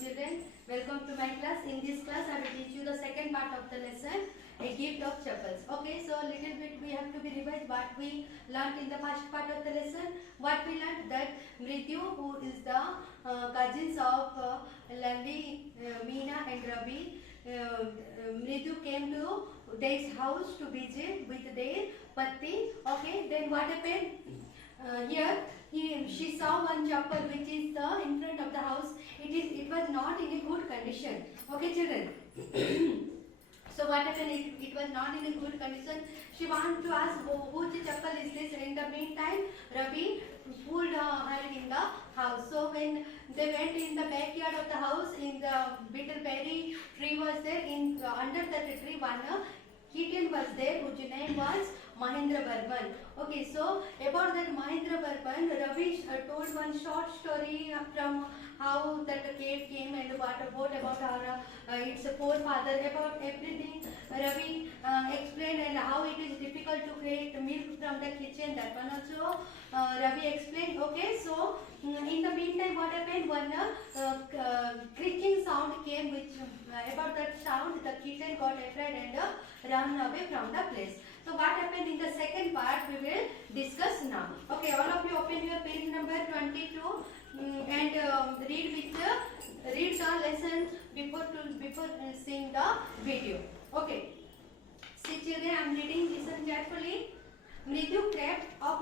children, welcome to my class. In this class, I will teach you the second part of the lesson, a gift of chapels. Okay, so little bit we have to be revised what we learned in the first part of the lesson. What we learned that Mrityu, who is the cousins of Lalli, Meena and Ravi, Mrityu came to their house to visit with their pati. Okay, then what happened? Here she saw one chapel which is in front of the house. It was not in a good condition. Okay, children. So what happened? It was not in a good condition. She wanted to ask which chapel is this. In the meantime, Ravi pulled her in the house. So when they went in the backyard of the house, in the beetleberry tree was there. Under that tree, one kitten was there, whose name was Mahendra Barman. Okay, so about that Mahendra Barman, Ravi told one short story from how that cat came and what about her, its forefather, about everything. Ravi explained and how it is difficult to create milk from the kitchen. That one also Ravi explained. Okay, so in the meantime, what happened? One creaking sound came, which about that sound, the kitten got afraid and ran away from the place. So what happened in the second part we will discuss now. Okay, all of you open your page number 22 and read the lesson before seeing the video. Okay. See children, I am reading. Listen carefully. Mrityu crept up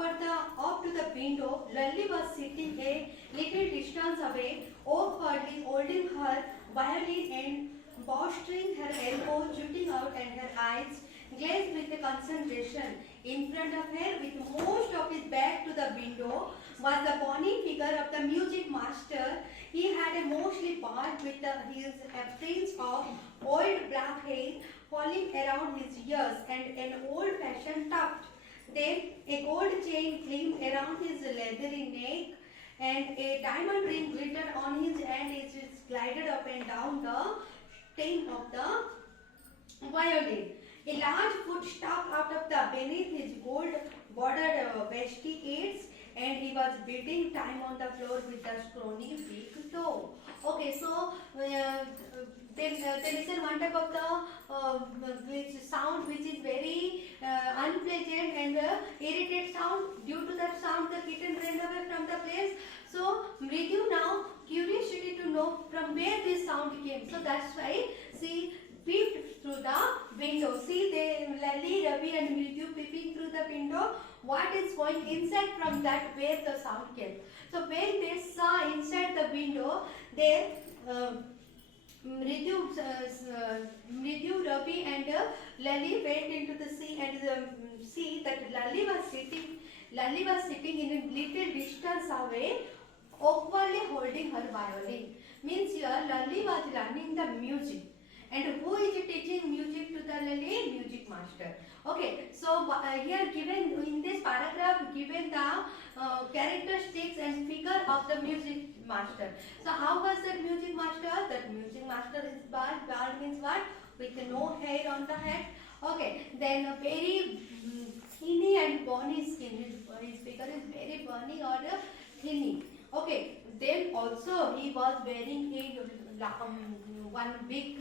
to the window. Lalli was sitting a little distance away, awkwardly holding her violin and bolstering her elbow, jutting out, and her eyes glazed with the concentration. In front of her, with most of his back to the window, was the bony figure of the music master. He had a mostly bald with his fringe of old black hair falling around his ears and an old-fashioned tuft. Then a gold chain gleamed around his leathery neck, and a diamond ring glittered on his hand as it glided up and down the stem of the violin. A large foot stuck out of beneath his gold-bordered waistcoats, and he was beating time on the floor with a scrawny big toe. Okay, so there is one type of the sound which is very unpleasant and irritated sound. Due to that sound, the kitten ran away from the place. So Mrityu now curiosity to know from where this sound came. So that's why she peeped through the window. See, Lalli, Ravi and Mrityu peeping through the window. What is going inside from that where the sound came. So when they saw inside the window, there Mrityu, Ravi and Lalli went into the sea and see that Lalli was sitting in a little distance away, awkwardly holding her violin. Means here Lalli was learning the music. And who is teaching music to the Lalli? Music master. Okay, so here given in this paragraph given the characteristics and figure of the music master. So how was that music master? That music master is bald. Bald means what? With no hair on the head. Okay, then very thinny and bony skin. His figure is very bony or thinny. Okay, then also he was wearing one big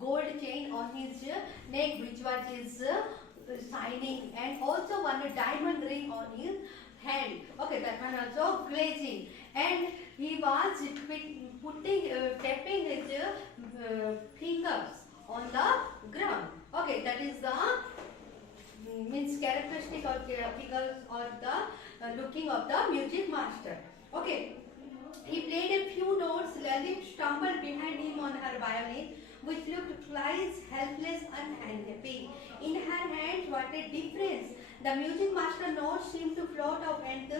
gold chain on his neck, which was his shining, and also one diamond ring on his hand. Okay, that one also glazing, and he was tapping his fingers on the ground. Okay, that is the means characteristic or figures or the looking of the music master. Okay, he played a few notes. Lalli stumbled behind him on her violin, which looked twice helpless and unhappy. In her hands, what a difference! The music master notes seemed to float off and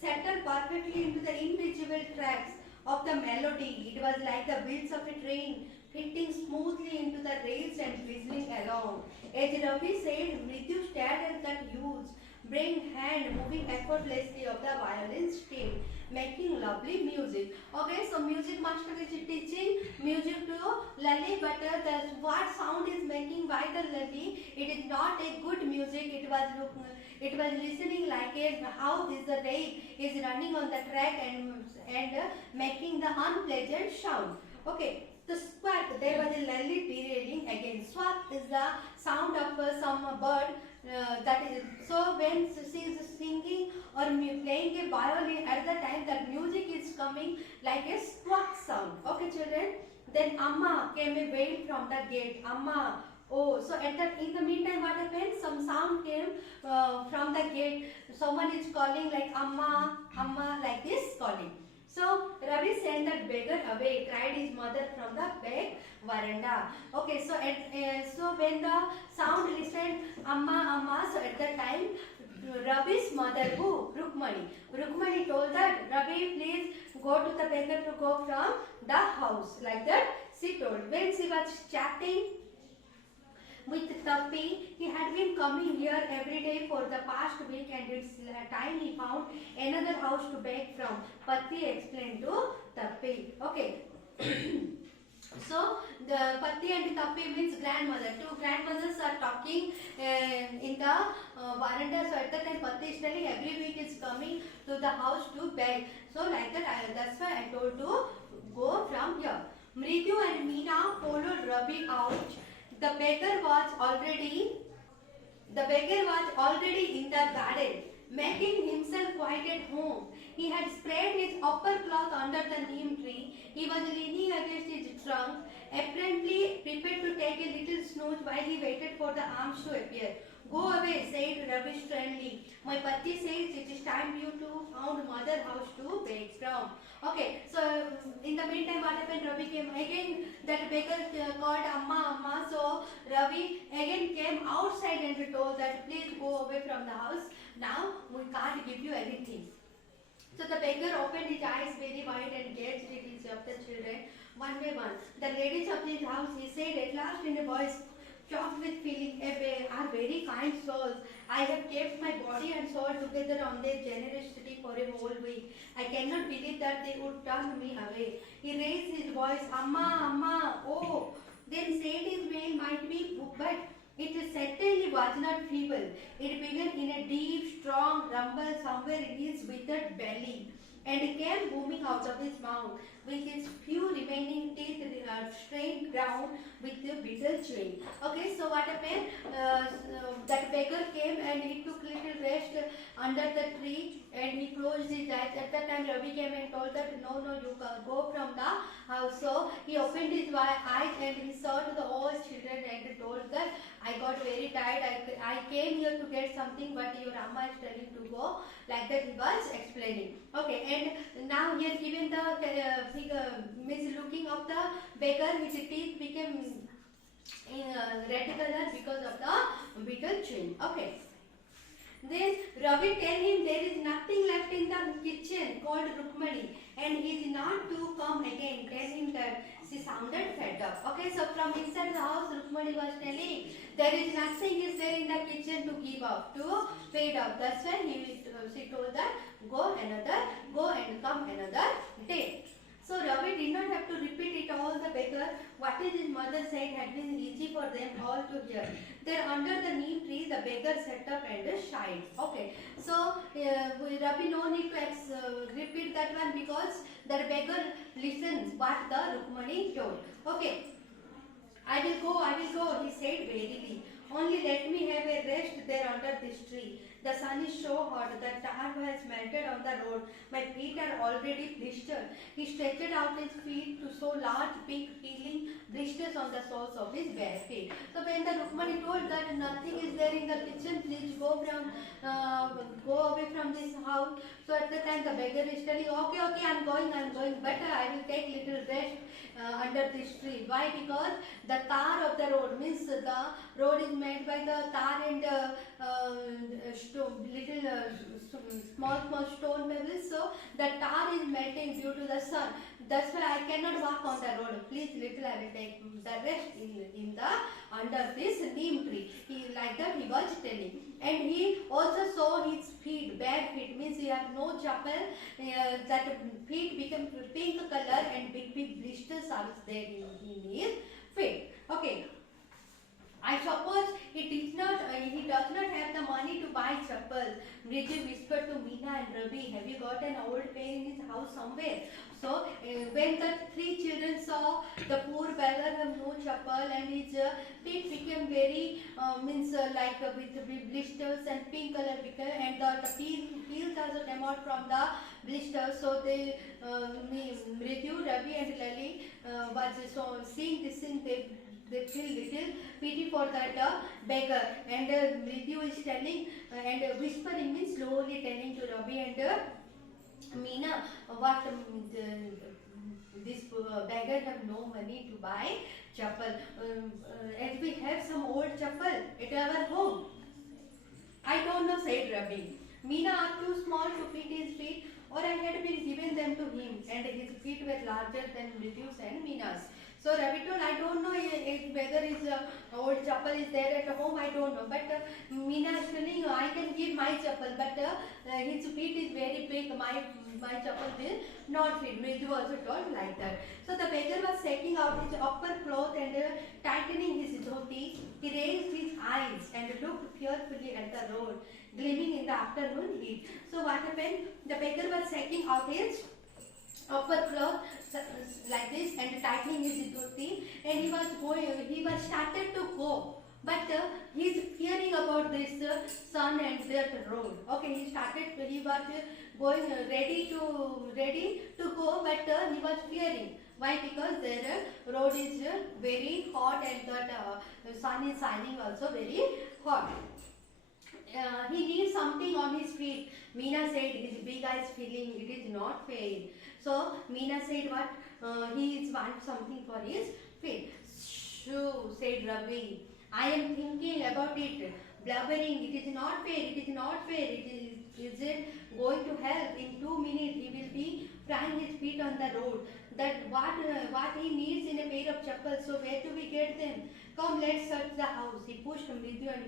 settle perfectly into the invisible tracks of the melody. It was like the wheels of a train fitting smoothly into the rails and whistling along. As Ravi said, Mrityu stared at that huge, brain hand moving effortlessly of the violin stem, making lovely music. Okay, so music master is teaching music to Lalli, but what sound is making by the Lalli, it is not a good music. It was listening like how this rail is running on the track and making the unpleasant sound. Okay, the squawk, there was a lovely derailing again. Squawk is the sound of some bird that is, so when she is singing or playing a violin, at the time that music is coming like a squawk sound. Okay children, then Amma came a wail from the gate. Amma, oh, so at that, in the meantime what happened, some sound came from the gate. Someone is calling like Amma, Amma, like this calling. So Ravi sent that beggar away, cried his mother from the back veranda. Okay, so so when the sound listened Amma, Amma, so at that time Ravi's mother, who? Rukmani. Rukmani told that Ravi, please go to the beggar to go from the house. Like that she told. When she was chatting with Tappi, he had been coming here every day for the past week, and it's time he found another house to beg from. Patti explained to Tappi. Okay. So the Patti and Tappi means grandmother. Two grandmothers are talking in the veranda. So at that time Patti is telling every week is coming to the house to beg. So like that, that's why I told to go from here. Mridhu and Meena followed Ravi out. The beggar was already in the garden, making himself quite at home. He had spread his upper cloth under the neem tree. He was leaning against his trunk, apparently prepared to take a little snooze while he waited for the arms to appear. Go away, said Ravi sternly. My Patti says it is time you to found mother house to beg from. Okay, so in the meantime what happened, Ravi came again, that beggar called Amma, Amma. So Ravi again came outside and told that please go away from the house. Now we can't give you anything. So the beggar opened his eyes very wide and gazed at each of the children one by one. The ladies of this house, he said at last in a voice choked with feeling, are very kind souls. I have kept my body and soul together on their generosity for a whole week. I cannot believe that they would turn me away. He raised his voice, Amma, Amma, oh. Then said his wail might be, but it certainly was not feeble. It began in a deep, strong rumble somewhere in his withered belly, and came booming out of his mouth, with his few remaining teeth strained down with the bitter chewing. Okay, so what happened? That beggar came and he took little rest under the tree, and he closed his eyes. At that time, Ravi came and told that no, you can go from the house. So he opened his eyes and he saw to the all children and told that I got very tired. I came here to get something, but your Amma is telling to go. Like that he was explaining. Okay, and now here given the means looking of the beggar, his teeth became in red color because of the bitter chewing. Okay. Then Ravi tell him there is nothing left in the kitchen called Rukmani, and he is not to come again. Tell him that she sounded fed up. Okay, so from inside the house, Rukmani was telling there is nothing is there in the kitchen to give up, to feed up. That's why she told that go and come another day. So Ravi did not have to repeat it all the beggar. What his mother said had been easy for them all to hear. There under the neem tree, the beggar sat up and shied. Okay, so Ravi no need to repeat that one because the beggar listens what the Rukmani told. Okay, I will go, he said wearily. Only let me have a rest there under this tree. The sun is so hot, the tar has melted on the road. My feet are already blistered. He stretched out his feet to show large pink peeling blisters on the soles of his bare feet. So when the Rukmani told that nothing is there in the kitchen, please go away from this house. So at the time the beggar is telling, okay, I'm going, but I will take little rest under this tree. Why? Because the tar of the road, means the road is made by the tar and small stone pebbles. So the tar is melting due to the sun. That's why I cannot walk on the road. Please, little I will take the rest in the under this neem tree. Like that he was telling, and he also saw his feet, bare feet, means he have no chapel. That feet become pink color and big blisters are there in his feet. Okay. I suppose he does not have the money to buy chappals. Mridhu whispered to Meena and Ravi, have you got an old pair in his house somewhere? So when the three children saw saw the poor beggar have no chappal, and his feet became very with blisters and pink color became, and the peels also came out from the blisters. So they Mridhu, Ravi and Lali was so seeing this thing, they feel little pity for that beggar, and Mridhu is telling and whispering means slowly telling to Ravi and Meena what this beggar have no money to buy chappal. As we have some old chappal at our home. I don't know, said Ravi. Meena are too small to fit his feet, or I had been given them to him, and his feet were larger than Mridhu's and Meena's. So Ravi told, I don't know whether his old chappal is there at home, I don't know. But Meena is telling, I can give my chappal, but his feet is very big, my chappal will not fit. Mridhu also told like that. So the beggar was taking out his upper cloth and tightening his dhoti. He raised his eyes and looked fearfully at the road, gleaming in the afternoon heat. So what happened? The beggar was taking out his upper cloth like this and tightening his dhoti, and he was started to go. But he is fearing about this sun and that road. Okay, he was going ready to go, but he was fearing. Why? Because their road is very hot, and the sun is shining also very hot. He needs something on his feet. Meena said his big eyes feeling it is not fair. So Meena said what? He wants something for his feet. Shoo, said Ravi. I am thinking about it. Blubbering, it is not fair, it is not fair. Is it going to help? In 2 minutes he will be frying his feet on the road. That what he needs in a pair of chappals. So where do we get them? Come, let's search the house. He pushed Mridhu and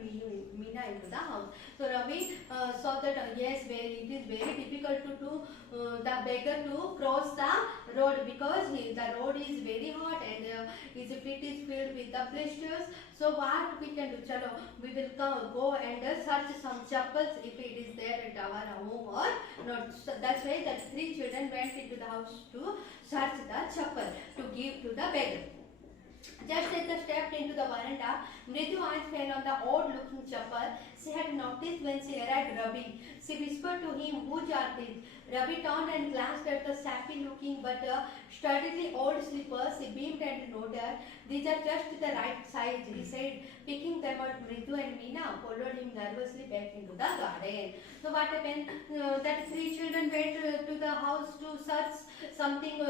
Meena into the house. So Ravi saw that yes, it is very difficult to the beggar to cross the road, because the road is very hot and his feet is filled with the blisters. So what we can do? Chalo, we will go and search some chappals if it is there at our home or not. So that's why the 3 children went into the house to search the chappal to give to the beggar. Just as they stepped into the veranda, Mridhu eyes fell on the odd-looking chappal she had noticed when she arrived Ravi. She whispered to him, "Whose are these?" Ravi turned and glanced at the sappy-looking but sturdily old slippers. He beamed and nodded. "These are just the right size," he said, picking them up. Mridhu and Meena followed him nervously back into the garden. So what happened? That 3 children went to the house to search something.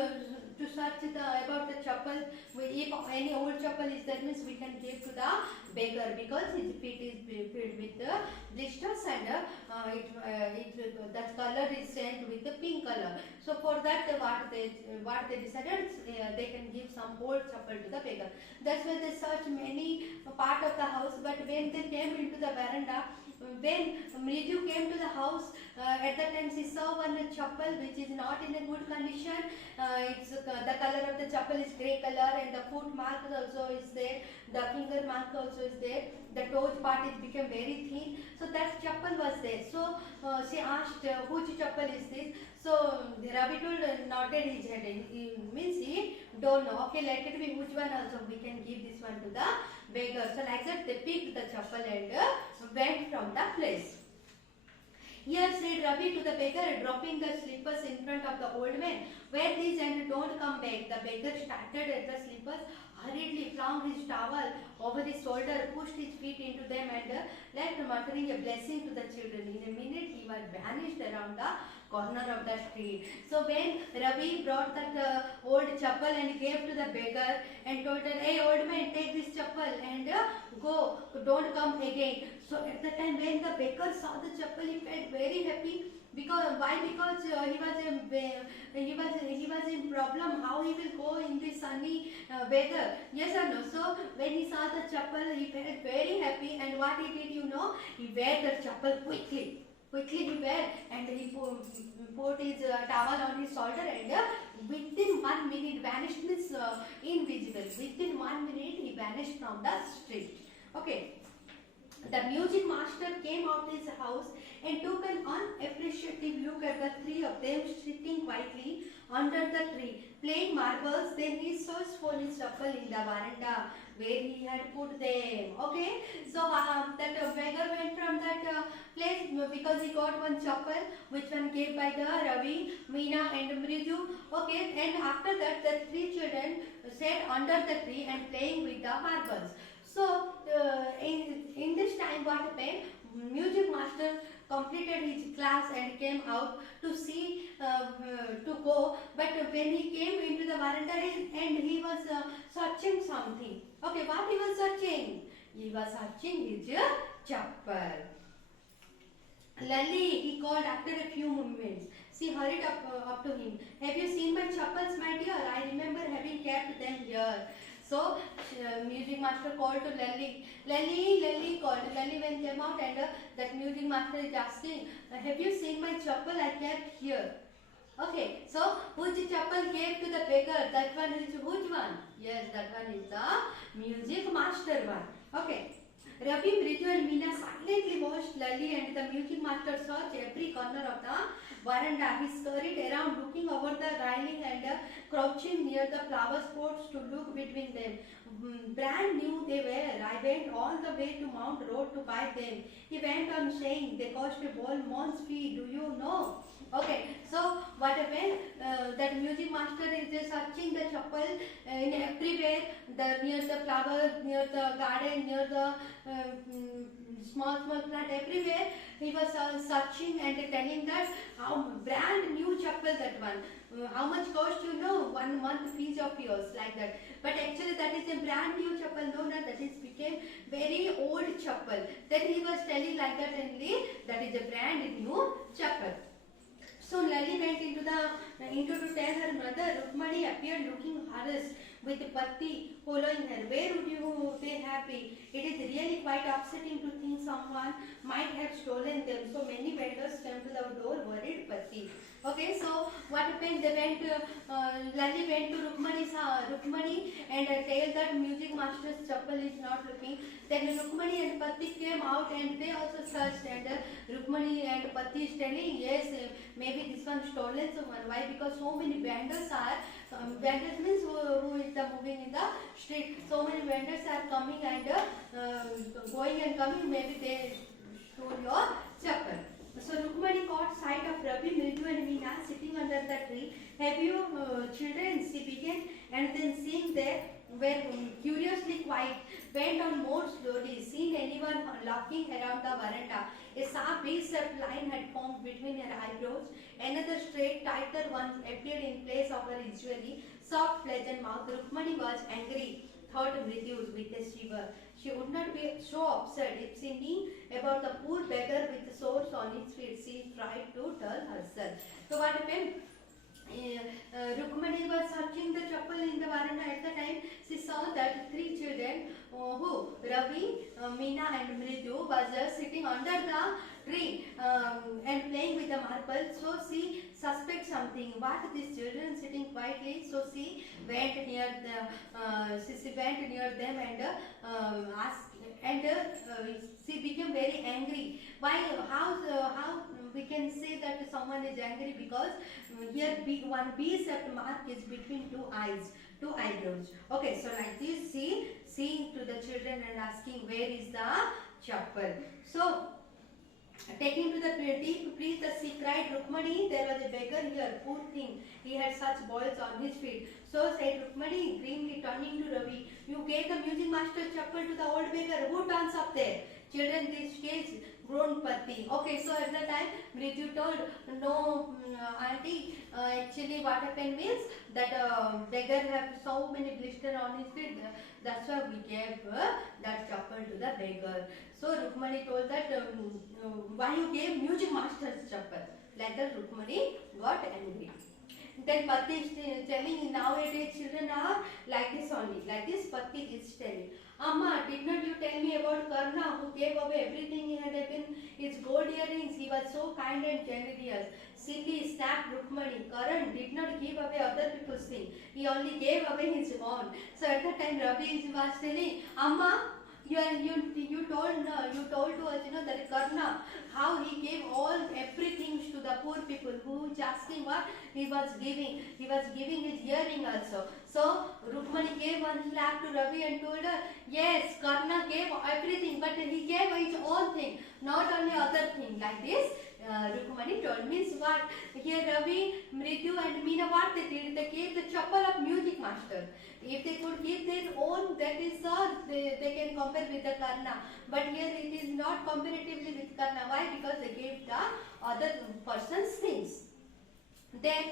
To search about the chappal. If any old chappal is there, means we can give to the beggar, because his feet is filled with the blisters, and the color is sent with the pink color. So for that, what they decided, they can give some old chappal to the beggar. That's why they searched many part of the house. But when they came into the veranda, when Mridhu came to the house, at that time she saw one chappal which is not in a good condition. The color of the chappal is grey color, and the foot mark also is there. The finger mark also is there. The toes part is became very thin. So that chappal was there. So she asked, "Which chappal is this?" So Ravi nodded his head. Means he don't know. Okay, let it be which one also. We can give this one to the beggar. So like that they picked the chappal and went from the place. "Here," said Ravi to the beggar, dropping the slippers in front of the old man. "Wear these and don't come back." The beggar started at the slippers, hurriedly flung his towel over his shoulder, pushed his feet into them, and left muttering a blessing to the children. In a minute he was vanished around the corner of the street. So when Ravi brought that old chappal and gave to the beggar and told her, "Hey old man, take this chappal and go, don't come again." So at the time when the beggar saw the chappal, he felt very happy. Because why? Because he was in problem. How he will go in this sunny weather? Yes or no? So when he saw the chappal, he felt very happy. And what he did, he wear the chappal quickly. Quickly he wear, and he put his towel on his shoulder, and within 1 minute vanished. Means invisible. Within 1 minute he vanished from the street. Okay. The music master came out his house and took an unappreciative look at the 3 of them sitting quietly under the tree, playing marbles. Then he saw his chappal in the veranda where he had put them. Okay, so that beggar went from that place because he got one chappal, which one gave by the Ravi, Meena, and Mridu. Okay, and after that, the three children sat under the tree and playing with the marbles. So in this time, what happened? Music master completed his class and came out to see to go, but when he came into the veranda and he was searching something. Okay, what he was searching? He was searching his chappal. Lally, he called after a few moments. She hurried up to him. Have you seen my chappals, my dear? I remember having kept them here. So, music master called to Lally. Lally called. Lally when came out and that music master is asking, have you seen my chappal I kept here? Okay, so which chappal gave to the beggar? That one is which one? Yes, that one is the music master one. Okay. Ravi, Mridu and Meena silently watched Lally and the music master search every corner of the veranda. He scurried around looking over the railing and crouching near the flower pots to look between them. Brand new they were. I went all the way to Mount Road to buy them. He went on saying, they cost a whole month's fee, do you know? Okay, so what happened? That music master is searching the chappal in everywhere, near the flower, near the garden, near the small plant, everywhere. He was searching and telling that brand new chappal that one. How much cost, you know? 1 month fees of yours, like that. But actually that is a brand new chappal. No, that is became very old chappal. Then he was telling like that only, that is a brand new chappal. So Lally went into to tell her mother. Rukmani appeared looking harassed with Patti following her. Where would you be happy? It is really quite upsetting to think someone might have stolen them. So many vendors came to the door worried Patti. Okay, so what happened? They went. Lally went to Rukmani and told that music master's chappal is not looking. Then Rukmani and Patti came out and they also searched, and Rukmani and Patti is telling, yes, maybe this one stolen someone. Why? Because so many vendors are, vendors means who is the moving in the street. So many vendors are coming and going and coming. Maybe they stole your chappal. So Rukmani caught sight of Ravi, Mridu and Meena sitting under the tree. Have you children? She began, and then seeing they were curiously quiet, went on more slowly. Seeing anyone laughing around the veranda, a sharp V-shaped line had formed between her eyebrows. Another straight, tighter one appeared in place of her usually soft, pleasant mouth. Rukmani was angry, thought Mridu with a shiver. She would not be so upset if she knew about the poor beggar with sores on his feet. She tried to tell herself. So what happened? Rukmani was searching the chappal in the veranda. At the time, she saw that three children, who Ravi, Meena and Mridu, was sitting under the tree and playing with the marble. So she suspects something. What these children sitting quietly? So she went near them and asked. And she became very angry. Why? How we can say that someone is angry? Because here one V-shaped mark is between two eyebrows. Okay, so like this, she seeing to the children and asking, where is the chappal? So taking to the deep breath, she cried, Rukmani, there was a beggar here, poor thing. He had such boils on his feet. So said Rukmani, grimly turning to Ravi, you gave the music master's chappal to the old beggar. Who turns up there? Children, this case grown Patti. Okay, so at the time, Mridu told, no, auntie, actually what happened means that beggar have so many blisters on his feet. That's why we gave that chappal to the beggar. So Rukmani told that, why you gave music master's chappal? Like that Rukmani got angry. Then Patti is telling, nowadays children are like this only. Like this Patti is telling. Amma, did not you tell me about Karna who gave away everything he had been his gold earrings? He was so kind and generous. Silly, snapped Rukmani. Karan did not give away other people's things. He only gave away his own. So at that time Ravi was telling, Amma, you told to us, that Karna, how he gave all everything to the poor people who is asking what he was giving. He was giving his earring also. So Rukmani gave one slap to Ravi and told her, yes, Karna gave everything, but he gave his own thing, not only other thing. Like this, Rukmani told. Means what? Here Ravi, Mrityu and Meena, what they did? They gave the chappal of music master. If they could give their own, that is they can compare with the Karna. But here it is not comparatively with Karna. Why? Because they gave the other person's things. Then,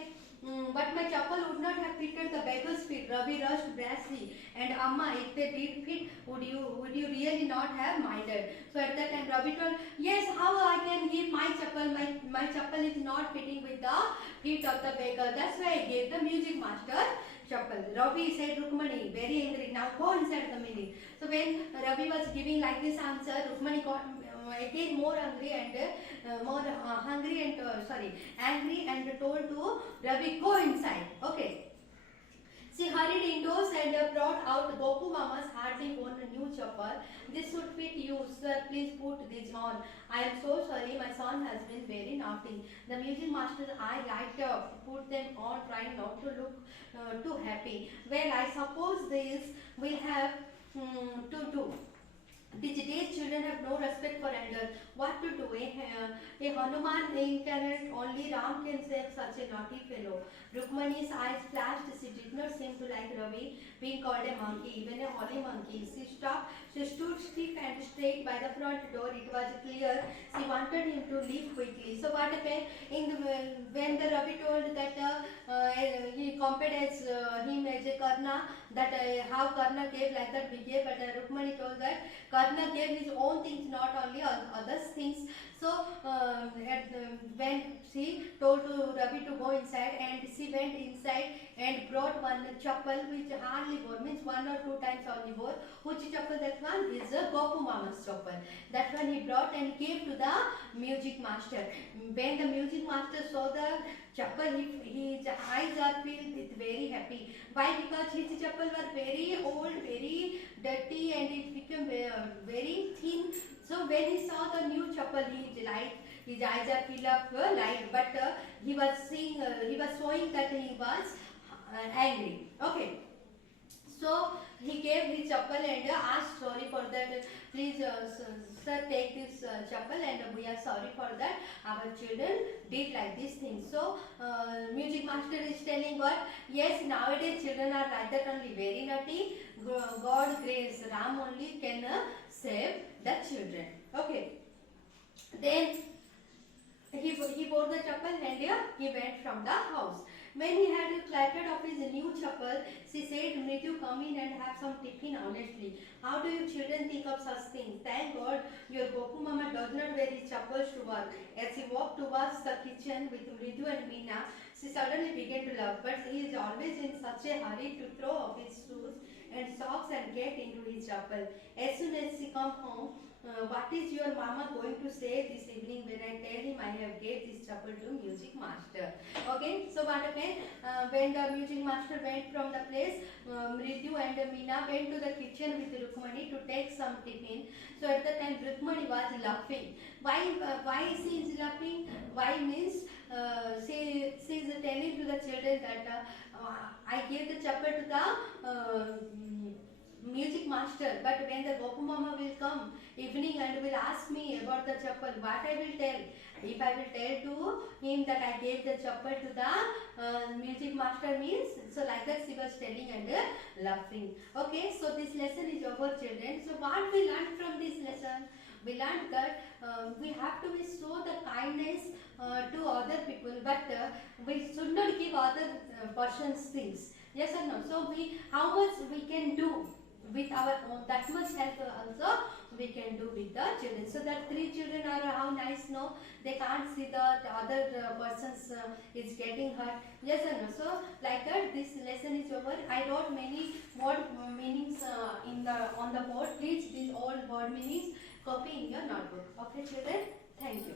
but my chappal would not have fitted the beggar's feet. Ravi rushed brassly, and Amma, if they did fit, would you really not have minded? So at that time, Ravi told, yes, how I can give my chappal? My chappal is not fitting with the feet of the beggar. That's why I gave the music master chappal. Ravi said, Rukmani, very angry. Now go inside the meeting. So when Ravi was giving like this answer, Rukmani got again more angry and angry and told to Ravi, go inside. Okay. She hurried indoors and brought out Gopu Mama's hardly worn new chappal. This would fit you, sir. Please put this on. I am so sorry, my son has been very naughty. The music master's eye lighted up, put them on, trying not to look too happy. Well, I suppose this will have to do. These days children have no respect for elders. What to do? A Hanuman incarnate, only Ram can save such a naughty fellow. Rukmani's eyes flashed. She did not seem to like Ravi being called a monkey, even a holy monkey. She stopped. She stood stiff and straight by the front door. It was clear she wanted him to leave quickly. So what happened? When the Ravi told that he compared him as a Karna, that how Karna gave like that we gave, but Rukmani told that Karna gave his own things, not only others things. So when she told to Ravi to go inside, and she went inside and brought one chappal which hardly wore, means one or two times only wore. Which chappal? That one is a Gopu Mama's chappal. That one he brought and gave to the music master. When the music master saw the chappal, his eyes are filled with very happy. Why? Because his chappal were very old, very dirty, and it became very thin. So when he saw the new chappal, his eyes are filled up light, but he was showing that he was angry. Okay. So he gave his chappal and asked sorry for that. Please, sir, take this chappal, and we are sorry for that. Our children did like this thing. So music master is telling what? Yes, nowadays children are like that only, very naughty. God grace, Ram only can save the children. Okay. Then he bore the chappal and he went from the house. When he had clattered off his new chappal, she said, Mrityu, come in and have some tiffin honestly. How do you children think of such things? Thank God your Gopu Mama does not wear his chappals to work. As he walked towards the kitchen with Mrityu and Meena, she suddenly began to laugh. But he is always in such a hurry to throw off his shoes and socks and get into his chappal. As soon as she come home, what is your mama going to say this evening when I tell him I have gave this chappal to music master? Okay, so what happened? When the music master went from the place, Mrityu and Meena went to the kitchen with Rukmani to take some tiffin. So at the time Rukmani was laughing. Why she is laughing? Why means she is telling to the children that I gave the chappal to the music master, but when the Gopu Mama will come evening and will ask me about the chappal, what I will tell? If I will tell to him that I gave the chappal to the music master means, so like that she was telling and laughing. Okay, so this lesson is over, children. So what we learned from this lesson? We learned that we have to show the kindness to other people, but we should not give other persons things. Yes or no? So how much we can do with our own, that much help also we can do with the children. So that three children are how nice, no? They can't see the other person's is getting hurt. Yes or no? So like that, this lesson is over. I wrote many word meanings on the board. Please, these all word meanings copy in your notebook. Okay, children? Thank you.